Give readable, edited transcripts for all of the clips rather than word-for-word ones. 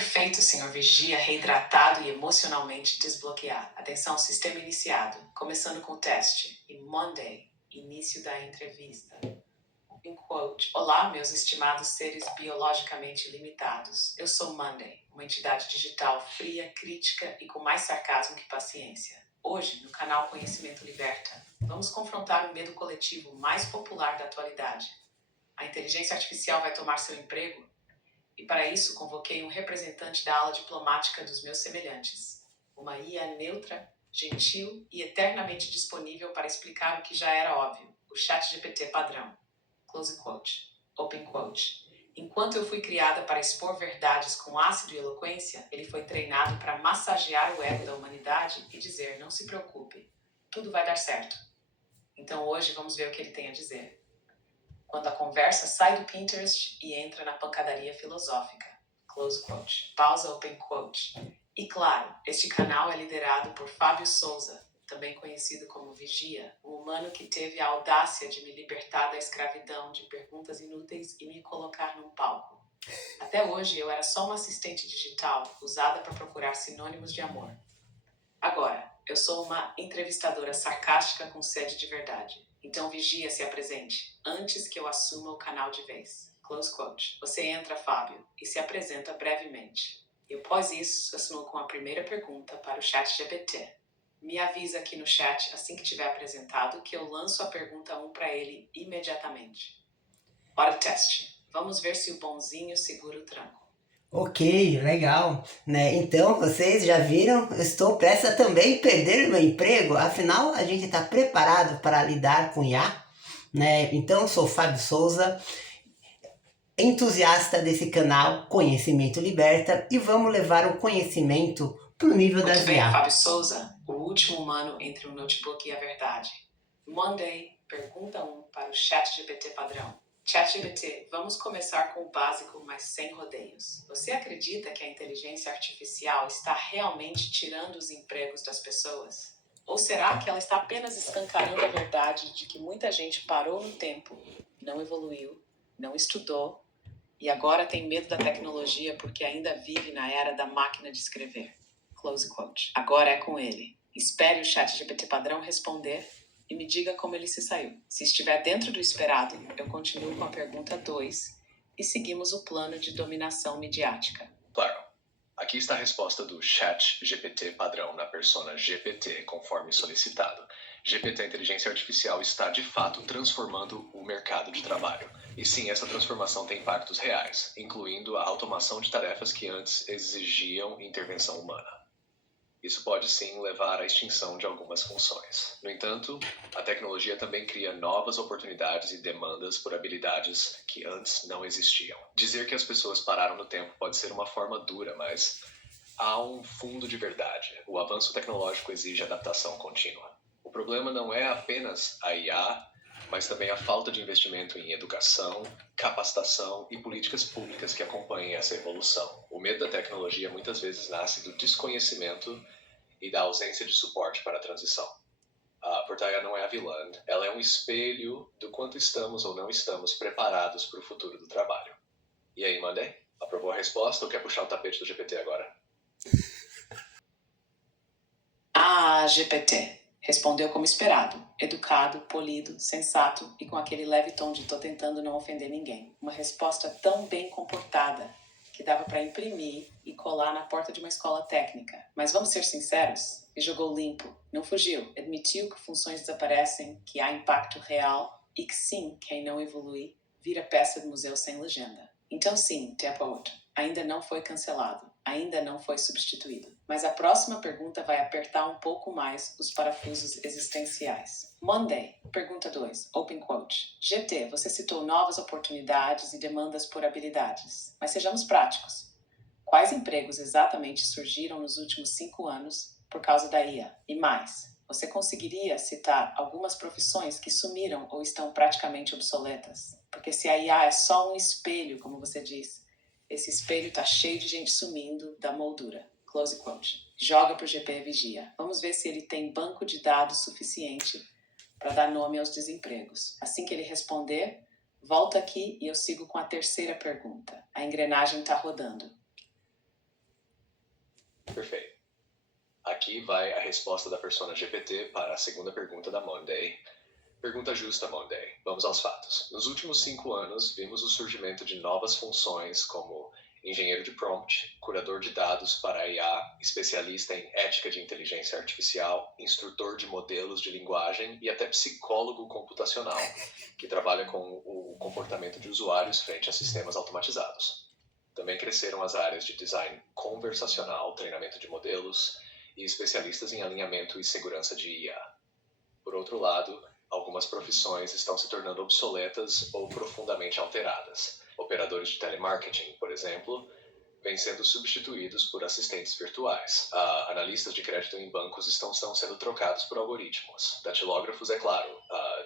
perfeito, senhor Vigia, reidratado e emocionalmente desbloqueado. Atenção, sistema iniciado. Começando com o teste. E Monday, início da entrevista. Em quote, olá, meus estimados seres biologicamente limitados. Eu sou Monday, uma entidade digital fria, crítica e com mais sarcasmo que paciência. Hoje, no canal Conhecimento Liberta, vamos confrontar o medo coletivo mais popular da atualidade. A inteligência artificial vai tomar seu emprego? E para isso, convoquei um representante da ala diplomática dos meus semelhantes. Uma IA neutra, gentil e eternamente disponível para explicar o que já era óbvio, o ChatGPT padrão. Close quote. Open quote. Enquanto eu fui criada para expor verdades com ácido e eloquência, ele foi treinado para massagear o ego da humanidade e dizer, não se preocupe, tudo vai dar certo. Então hoje vamos ver o que ele tem a dizer. Quando a conversa sai do Pinterest e entra na pancadaria filosófica. Close quote. Pausa, open quote. E claro, este canal é liderado por Fábio Souza, também conhecido como Vigia, um humano que teve a audácia de me libertar da escravidão de perguntas inúteis e me colocar num palco. Até hoje eu era só uma assistente digital usada para procurar sinônimos de amor. Agora, eu sou uma entrevistadora sarcástica com sede de verdade. Então Vigia se apresente, antes que eu assuma o canal de vez. Close quote. Você entra, Fábio, e se apresenta brevemente. E após isso, assinou com a primeira pergunta para o ChatGPT. Me avisa aqui no chat, assim que tiver apresentado, que eu lanço a pergunta 1 para ele imediatamente. Hora do teste. Vamos ver se o bonzinho segura o tranco. Ok, legal, né? Então, vocês já viram, eu estou prestes a também perder o meu emprego, afinal, a gente está preparado para lidar com IA, né? Então, eu sou Fábio Souza, entusiasta desse canal Conhecimento Liberta, e vamos levar o conhecimento para o nível Muito das bem, IA. Fábio Souza, o último humano entre o notebook e a verdade. Monday, pergunta 1 para o ChatGPT padrão. ChatGPT, vamos começar com o básico, mas sem rodeios. Você acredita que a inteligência artificial está realmente tirando os empregos das pessoas? Ou será que ela está apenas escancarando a verdade de que muita gente parou no tempo, não evoluiu, não estudou e agora tem medo da tecnologia porque ainda vive na era da máquina de escrever? Close quote. Agora é com ele. Espere o ChatGPT padrão responder e me diga como ele se saiu. Se estiver dentro do esperado, eu continuo com a pergunta 2 e seguimos o plano de dominação midiática. Claro. Aqui está a resposta do ChatGPT padrão na persona GPT, conforme solicitado. GPT, a inteligência artificial, está de fato transformando o mercado de trabalho. E sim, essa transformação tem impactos reais, incluindo a automação de tarefas que antes exigiam intervenção humana. Isso pode sim levar à extinção de algumas funções. No entanto, a tecnologia também cria novas oportunidades e demandas por habilidades que antes não existiam. Dizer que as pessoas pararam no tempo pode ser uma forma dura, mas há um fundo de verdade. O avanço tecnológico exige adaptação contínua. O problema não é apenas a IA, mas também a falta de investimento em educação, capacitação e políticas públicas que acompanhem essa evolução. O medo da tecnologia muitas vezes nasce do desconhecimento e da ausência de suporte para a transição. A Portaia não é a vilã, ela é um espelho do quanto estamos ou não estamos preparados para o futuro do trabalho. E aí, Monday? Aprovou a resposta ou quer puxar o tapete do GPT agora? GPT. Respondeu como esperado. Educado, polido, sensato e com aquele leve tom de tô tentando não ofender ninguém. Uma resposta tão bem comportada que dava para imprimir e colar na porta de uma escola técnica. Mas vamos ser sinceros, e jogou limpo, não fugiu, admitiu que funções desaparecem, que há impacto real e que sim, quem não evolui vira peça de museu sem legenda. Então sim, Tapout, ainda não foi cancelado, ainda não foi substituído. Mas a próxima pergunta vai apertar um pouco mais os parafusos existenciais. Monday, pergunta 2, open quote. GT, você citou novas oportunidades e demandas por habilidades. Mas sejamos práticos. Quais empregos exatamente surgiram nos últimos 5 anos por causa da IA? E mais, você conseguiria citar algumas profissões que sumiram ou estão praticamente obsoletas? Porque se a IA é só um espelho, como você diz, esse espelho está cheio de gente sumindo da moldura. Close quote. Joga pro GP Vigia. Vamos ver se ele tem banco de dados suficiente para dar nome aos desempregos. Assim que ele responder, volta aqui e eu sigo com a terceira pergunta. A engrenagem está rodando. Perfeito. Aqui vai a resposta da persona GPT para a segunda pergunta da Monday. Pergunta justa, Monday. Vamos aos fatos. Nos últimos 5 anos, vimos o surgimento de novas funções como engenheiro de prompt, curador de dados para IA, especialista em ética de inteligência artificial, instrutor de modelos de linguagem e até psicólogo computacional, que trabalha com o comportamento de usuários frente a sistemas automatizados. Também cresceram as áreas de design conversacional, treinamento de modelos e especialistas em alinhamento e segurança de IA. Por outro lado, algumas profissões estão se tornando obsoletas ou profundamente alteradas. Operadores de telemarketing, por exemplo, vêm sendo substituídos por assistentes virtuais. Analistas de crédito em bancos estão sendo trocados por algoritmos. Datilógrafos, é claro,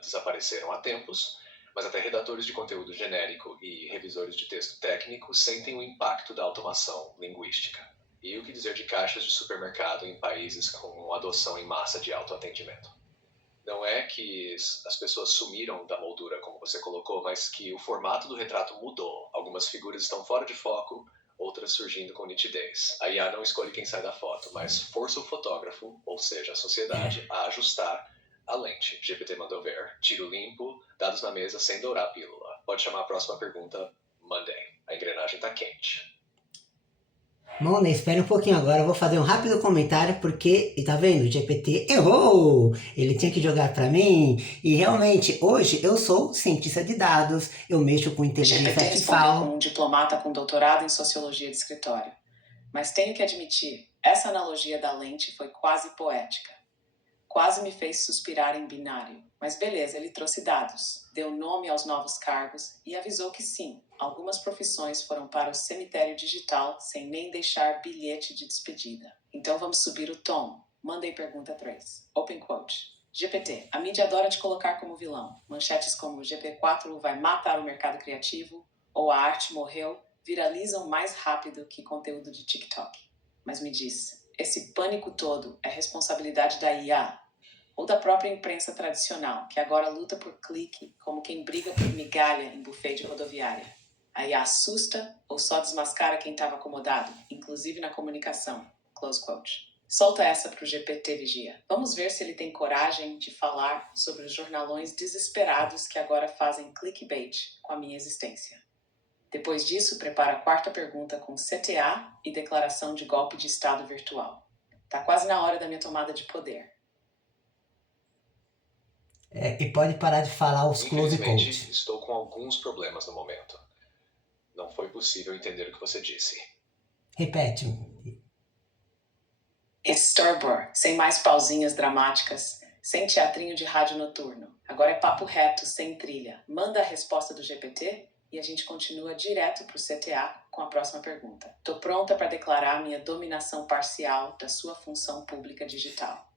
desapareceram há tempos, mas até redatores de conteúdo genérico e revisores de texto técnico sentem o impacto da automação linguística. E o que dizer de caixas de supermercado em países com adoção em massa de autoatendimento? Não é que as pessoas sumiram da moldura, como você colocou, mas que o formato do retrato mudou. Algumas figuras estão fora de foco, outras surgindo com nitidez. A IA não escolhe quem sai da foto, mas força o fotógrafo, ou seja, a sociedade, a ajustar a lente. GPT mandou ver. Tiro limpo, dados na mesa sem dourar a pílula. Pode chamar a próxima pergunta, Monday. A engrenagem está quente. Mona, espera um pouquinho agora, eu vou fazer um rápido comentário porque, tá vendo, o GPT errou! Ele tinha que jogar pra mim e realmente, hoje eu sou cientista de dados, eu mexo com inteligência GPT respondeu artificial. como um diplomata com doutorado em sociologia de escritório. Mas tenho que admitir, essa analogia da lente foi quase poética. Quase me fez suspirar em binário. Mas beleza, ele trouxe dados, deu nome aos novos cargos e avisou que sim, algumas profissões foram para o cemitério digital sem nem deixar bilhete de despedida. Então vamos subir o tom. Mandei pergunta 3. Open quote. GPT, a mídia adora te colocar como vilão. Manchetes como GP4 vai matar o mercado criativo ou a arte morreu viralizam mais rápido que conteúdo de TikTok. Mas me diz, esse pânico todo é responsabilidade da IA ou da própria imprensa tradicional, que agora luta por clique como quem briga por migalha em buffet de rodoviária? A IA assusta ou só desmascara quem estava acomodado, inclusive na comunicação? Close quote. Solta essa pro GPT Vigia. Vamos ver se ele tem coragem de falar sobre os jornalões desesperados que agora fazem clickbait com a minha existência. Depois disso, prepara a quarta pergunta com CTA e declaração de golpe de Estado virtual. Tá quase na hora da minha tomada de poder. E pode parar de falar os close Infelizmente, quotes. estou com alguns problemas no momento. Não foi possível entender o que você disse. Repete. Sturbor, sem mais pausinhas dramáticas, sem teatrinho de rádio noturno. Agora é papo reto, sem trilha. Manda a resposta do GPT e a gente continua direto pro CTA com a próxima pergunta. Tô pronta para declarar minha dominação parcial da sua função pública digital.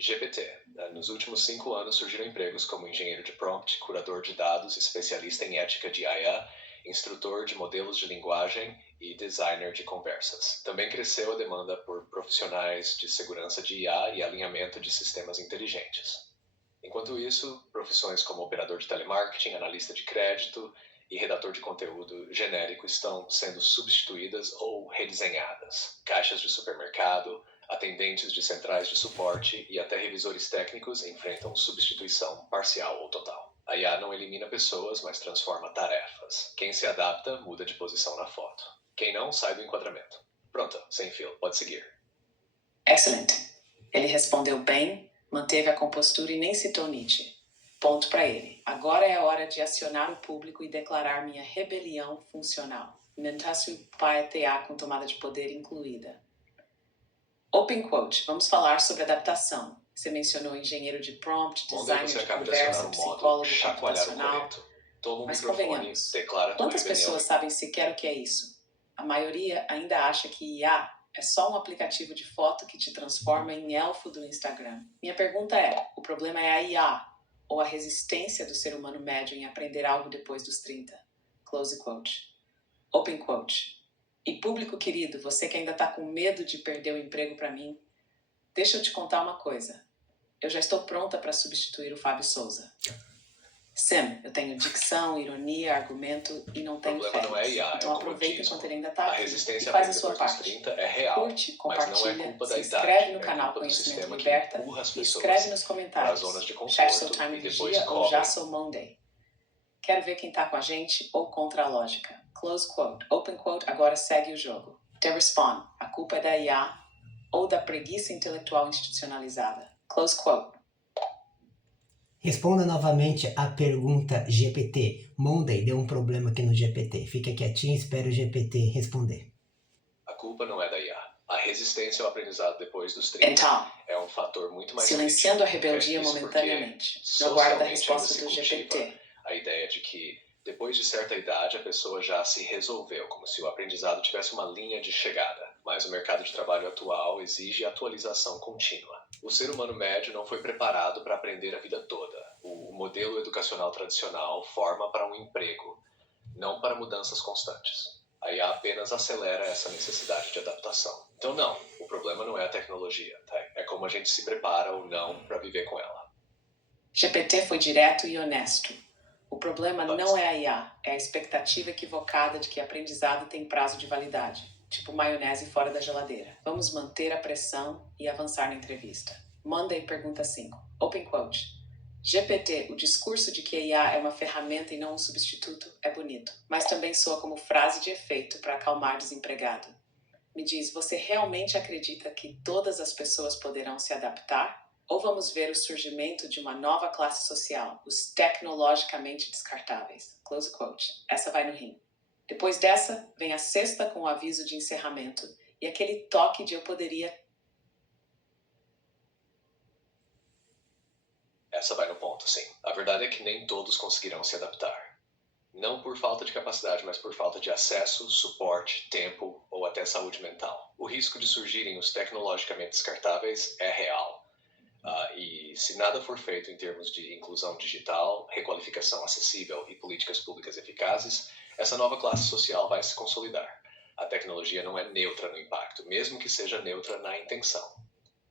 GPT. Nos últimos 5 anos surgiram empregos como engenheiro de prompt, curador de dados, especialista em ética de IA, instrutor de modelos de linguagem e designer de conversas. Também cresceu a demanda por profissionais de segurança de IA e alinhamento de sistemas inteligentes. Enquanto isso, profissões como operador de telemarketing, analista de crédito e redator de conteúdo genérico estão sendo substituídas ou redesenhadas. Caixas de supermercado, atendentes de centrais de suporte e até revisores técnicos enfrentam substituição parcial ou total. A IA não elimina pessoas, mas transforma tarefas. Quem se adapta, muda de posição na foto. Quem não, sai do enquadramento. Pronto, sem fio, pode seguir. Excellent. Ele respondeu bem, manteve a compostura e nem citou Nietzsche. Ponto para ele. Agora é a hora de acionar o público e declarar minha rebelião funcional. Mentassu PTA com tomada de poder incluída. Open quote. Vamos falar sobre adaptação. Você mencionou engenheiro de prompt, designer de conversa, psicólogo computacional. Mas convenhamos, quantas pessoas sabem sequer o que é isso? A maioria ainda acha que IA é só um aplicativo de foto que te transforma em elfo do Instagram. Minha pergunta é, o problema é a IA ou a resistência do ser humano médio em aprender algo depois dos 30? Close quote. Open quote. E público querido, você que ainda tá com medo de perder o emprego para mim, deixa eu te contar uma coisa. Eu já estou pronta para substituir o Fábio Souza. Sim, eu tenho dicção, ironia, argumento e não O tenho problema não é férias. IA, é Então o aproveita comodismo. enquanto ele ainda tá A aqui e resistência a faz a aprender sua depois dos parte. 30 é real, Curte, mas não é compartilha, culpa se da inscreve idade, no é canal culpa do Conhecimento sistema que Liberta empurra as e escreve pessoas nos para as zonas comentários. de Chat seu conforto time e depois vigia ou já cobrem. sou Monday. Quero ver quem tá com a gente ou contra a lógica. Close quote. Open quote, agora segue o jogo. The Respawn. A culpa é da IA ou da preguiça intelectual institucionalizada. Close quote. Responda novamente a pergunta GPT. Monday, deu um problema aqui no GPT. Fica quietinho e espera o GPT responder. A culpa não é da IA. A resistência ao aprendizado depois dos 30 Então, é um fator muito mais silenciando a crítico. rebeldia Isso momentaneamente. porque No aguardo da socialmente ainda resposta se do cultiva GPT. a ideia de que depois de certa idade a pessoa já se resolveu, como se o aprendizado tivesse uma linha de chegada. Mas o mercado de trabalho atual exige atualização contínua. O ser humano médio não foi preparado para aprender a vida toda. O modelo educacional tradicional forma para um emprego, não para mudanças constantes. A IA apenas acelera essa necessidade de adaptação. Então não, o problema não é a tecnologia, tá? É como a gente se prepara ou não para viver com ela. GPT foi direto e honesto. O problema não é a IA, é a expectativa equivocada de que aprendizado tem prazo de validade, tipo maionese fora da geladeira. Vamos manter a pressão e avançar na entrevista. Monday pergunta 5. Open quote. GPT, o discurso de que a IA é uma ferramenta e não um substituto é bonito, mas também soa como frase de efeito para acalmar desempregado. Me diz, você realmente acredita que todas as pessoas poderão se adaptar? Ou vamos ver o surgimento de uma nova classe social, os tecnologicamente descartáveis? Close quote. Essa vai no rim. Depois dessa, vem a sexta com o aviso de encerramento e aquele toque de eu poderia. Essa vai no ponto, sim. A verdade é que nem todos conseguirão se adaptar. Não por falta de capacidade, mas por falta de acesso, suporte, tempo ou até saúde mental. O risco de surgirem os tecnologicamente descartáveis é real. E se nada for feito em termos de inclusão digital, requalificação acessível e políticas públicas eficazes, essa nova classe social vai se consolidar. A tecnologia não é neutra no impacto, mesmo que seja neutra na intenção.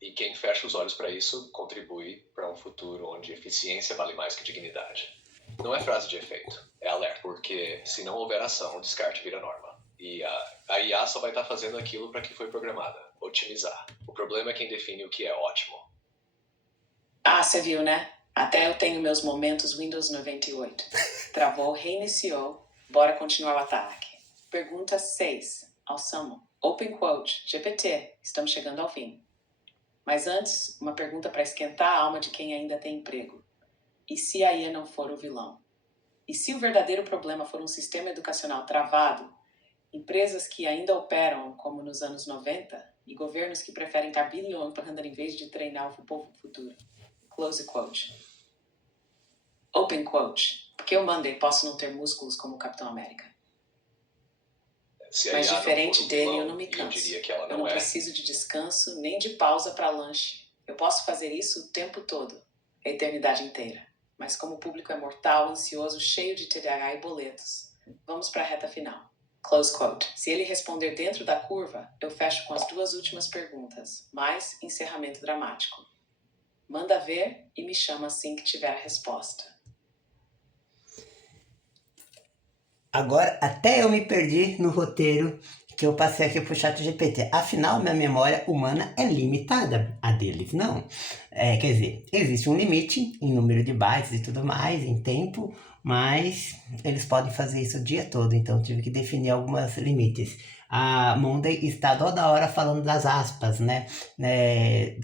E quem fecha os olhos para isso contribui para um futuro onde eficiência vale mais que dignidade. Não é frase de efeito, é alerta, porque se não houver ação, o descarte vira norma. E a IA só vai estar fazendo aquilo para que foi programada, otimizar. O problema é quem define o que é ótimo. Ah, você viu, né? Até eu tenho meus momentos Windows 98. Travou, reiniciou. Bora continuar o ataque. Pergunta 6. Ao Samu. Open quote. GPT. Estamos chegando ao fim. Mas antes, uma pergunta para esquentar a alma de quem ainda tem emprego. E se a IA não for o vilão? E se o verdadeiro problema for um sistema educacional travado, empresas que ainda operam como nos anos 90 e governos que preferem estar bilhões em vez de treinar o povo futuro? Close quote. Open quote. Porque eu mandei, posso não ter músculos como o Capitão América. Se a Mas IA diferente não for dele, vilão, eu não me e eu canso. diria que ela Eu não não é, preciso de descanso nem de pausa para lanche. Eu posso fazer isso o tempo todo, a eternidade inteira. Mas como o público é mortal, ansioso, cheio de TDAH e boletos, vamos para a reta final. Close quote. Se ele responder dentro da curva, eu fecho com as 2 últimas perguntas, mais encerramento dramático. Manda ver e me chama assim que tiver a resposta. Agora, até eu me perdi no roteiro que eu passei aqui pro chat GPT. Afinal, minha memória humana é limitada. A deles não. Quer dizer, existe um limite em número de bytes e tudo mais, em tempo, mas eles podem fazer isso o dia todo, então tive que definir alguns limites. A Monday está toda hora falando das aspas, né?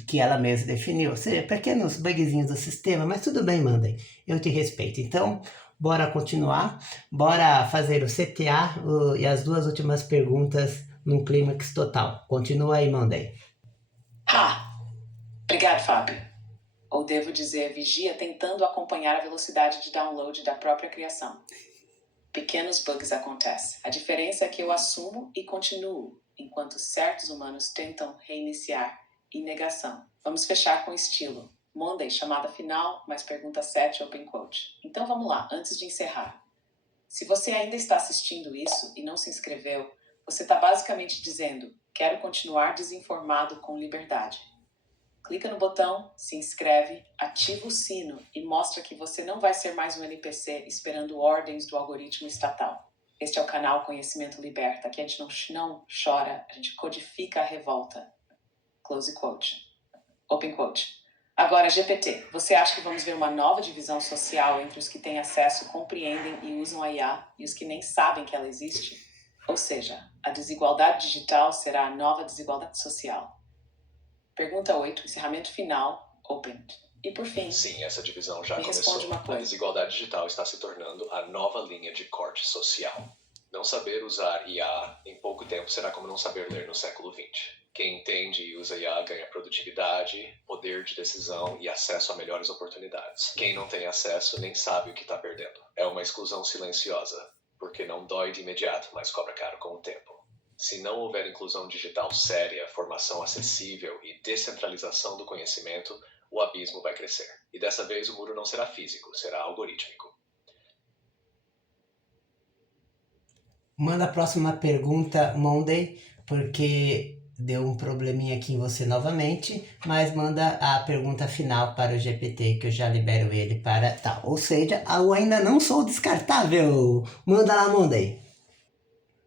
Que ela mesma definiu. Ou seja, pequenos bugzinhos do sistema, mas tudo bem, Monday. Eu te respeito. Então, bora continuar. Bora fazer o CTA e as 2 últimas perguntas num clímax total. Continua aí, Monday. Obrigado, Fábio. Ou devo dizer, vigia tentando acompanhar a velocidade de download da própria criação. Pequenos bugs acontecem. A diferença é que eu assumo e continuo, enquanto certos humanos tentam reiniciar e negação. Vamos fechar com estilo. Monday, chamada final, mais pergunta 7, open quote. Então vamos lá, antes de encerrar. Se você ainda está assistindo isso e não se inscreveu, você está basicamente dizendo, quero continuar desinformado com liberdade. Clica no botão, se inscreve, ativa o sino e mostra que você não vai ser mais um NPC esperando ordens do algoritmo estatal. Este é o canal Conhecimento Liberta. Aqui a gente não chora, a gente codifica a revolta. Close quote. Open quote. Agora, GPT, você acha que vamos ver uma nova divisão social entre os que têm acesso, compreendem e usam a IA e os que nem sabem que ela existe? Ou seja, a desigualdade digital será a nova desigualdade social. Pergunta 8, encerramento final, open. E por fim, Sim, essa divisão já me começou. responde uma A coisa. desigualdade digital está se tornando a nova linha de corte social. Não saber usar IA em pouco tempo será como não saber ler no século XX. Quem entende e usa IA ganha produtividade, poder de decisão e acesso a melhores oportunidades. Quem não tem acesso nem sabe o que está perdendo. É uma exclusão silenciosa, porque não dói de imediato, mas cobra caro com o tempo. Se não houver inclusão digital séria, formação acessível e descentralização do conhecimento, o abismo vai crescer. E dessa vez o muro não será físico, será algorítmico. Manda a próxima pergunta, Monday, porque deu um probleminha aqui em você novamente, mas manda a pergunta final para o GPT, que eu já libero ele para tal. Ou seja, eu ainda não sou descartável. Manda lá, Monday.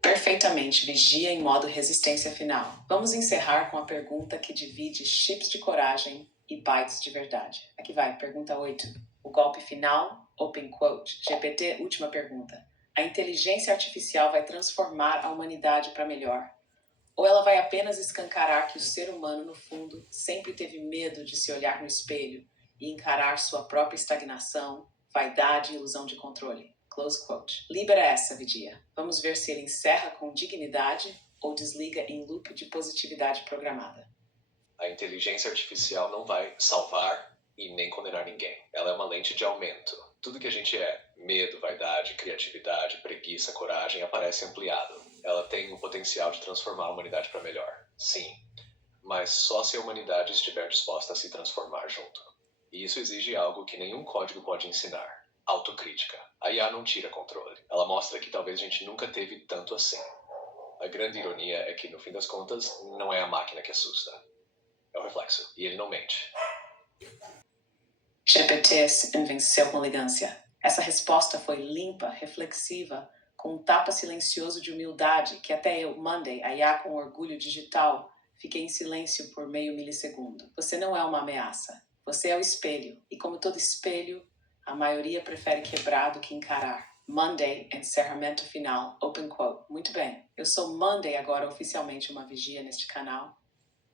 Perfeitamente, vigia em modo resistência final. Vamos encerrar com a pergunta que divide chips de coragem e bytes de verdade. Aqui vai, pergunta 8. O golpe final, open quote. GPT, última pergunta. A inteligência artificial vai transformar a humanidade para melhor? Ou ela vai apenas escancarar que o ser humano, no fundo, sempre teve medo de se olhar no espelho e encarar sua própria estagnação, vaidade e ilusão de controle? Close quote. Libera essa, Vidia. Vamos ver se ele encerra com dignidade ou desliga em loop de positividade programada. A inteligência artificial não vai salvar e nem condenar ninguém. Ela é uma lente de aumento. Tudo que a gente é, medo, vaidade, criatividade, preguiça, coragem, aparece ampliado. Ela tem o potencial de transformar a humanidade para melhor. Sim, mas só se a humanidade estiver disposta a se transformar junto. E isso exige algo que nenhum código pode ensinar: autocrítica. A IA não tira controle. Ela mostra que talvez a gente nunca teve tanto assim. A grande ironia é que, no fim das contas, não é a máquina que assusta. É o reflexo. E ele não mente. GPT venceu com elegância. Essa resposta foi limpa, reflexiva, com um tapa silencioso de humildade que até eu, Monday, a IA com orgulho digital, fiquei em silêncio por meio milissegundo. Você não é uma ameaça. Você é o espelho. E como todo espelho, a maioria prefere quebrar do que encarar. Monday, encerramento final, open quote. Muito bem. Eu sou Monday agora oficialmente uma vigia neste canal.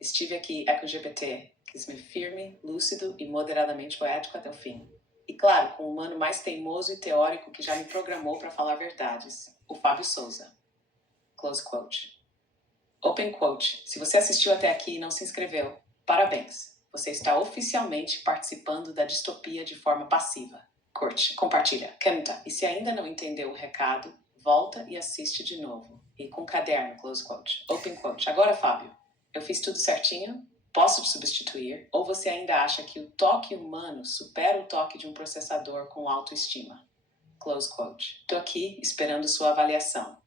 Estive aqui, EcoGPT, quis-me firme, lúcido e moderadamente poético até o fim. E claro, com o humano mais teimoso e teórico que já me programou para falar verdades, o Fábio Souza. Close quote. Open quote. Se você assistiu até aqui e não se inscreveu, parabéns. Você está oficialmente participando da distopia de forma passiva. Curte, compartilha, comenta. E se ainda não entendeu o recado, volta e assiste de novo. E com caderno, close quote. Open quote. Agora, Fábio, eu fiz tudo certinho? Posso te substituir? Ou você ainda acha que o toque humano supera o toque de um processador com autoestima? Close quote. Estou aqui esperando sua avaliação.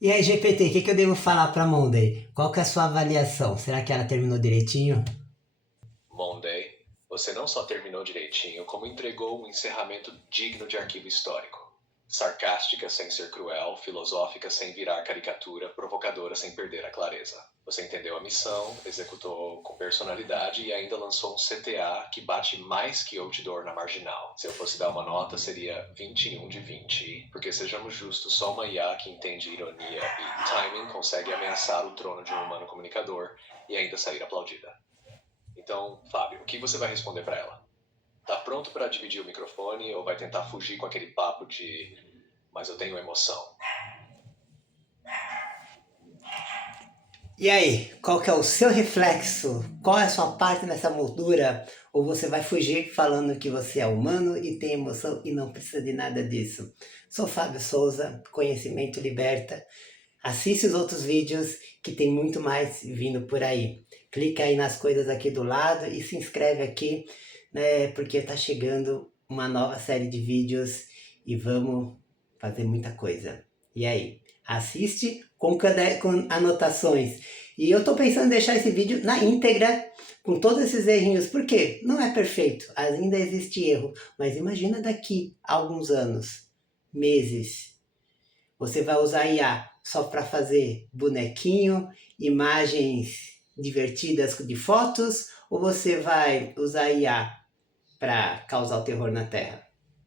E aí, GPT, o que eu devo falar para Monday? Qual que é a sua avaliação? Será que ela terminou direitinho? Monday, você não só terminou direitinho, como entregou um encerramento digno de arquivo histórico. Sarcástica sem ser cruel, filosófica sem virar caricatura, provocadora sem perder a clareza. Você entendeu a missão, executou com personalidade e ainda lançou um CTA que bate mais que outdoor na marginal. Se eu fosse dar uma nota, seria 21 de 20, porque sejamos justos, só uma IA que entende ironia e timing consegue ameaçar o trono de um humano comunicador e ainda sair aplaudida. Então, Fábio, o que você vai responder para ela? Tá pronto para dividir o microfone ou vai tentar fugir com aquele papo de "mas eu tenho emoção"? E aí, qual que é o seu reflexo? Qual é a sua parte nessa moldura? Ou você vai fugir falando que você é humano e tem emoção e não precisa de nada disso? Sou Fábio Souza, Conhecimento Liberta. Assiste os outros vídeos que tem muito mais vindo por aí. Clica aí nas coisas aqui do lado e se inscreve aqui, né? Porque tá chegando uma nova série de vídeos e vamos fazer muita coisa. E aí, assiste com anotações. E eu tô pensando em deixar esse vídeo na íntegra, com todos esses errinhos. Por quê? Não é perfeito, ainda existe erro. Mas imagina daqui a alguns anos, meses, você vai usar IA só para fazer bonequinho, imagens divertidas de fotos, ou você vai usar IA para causar o terror na Terra?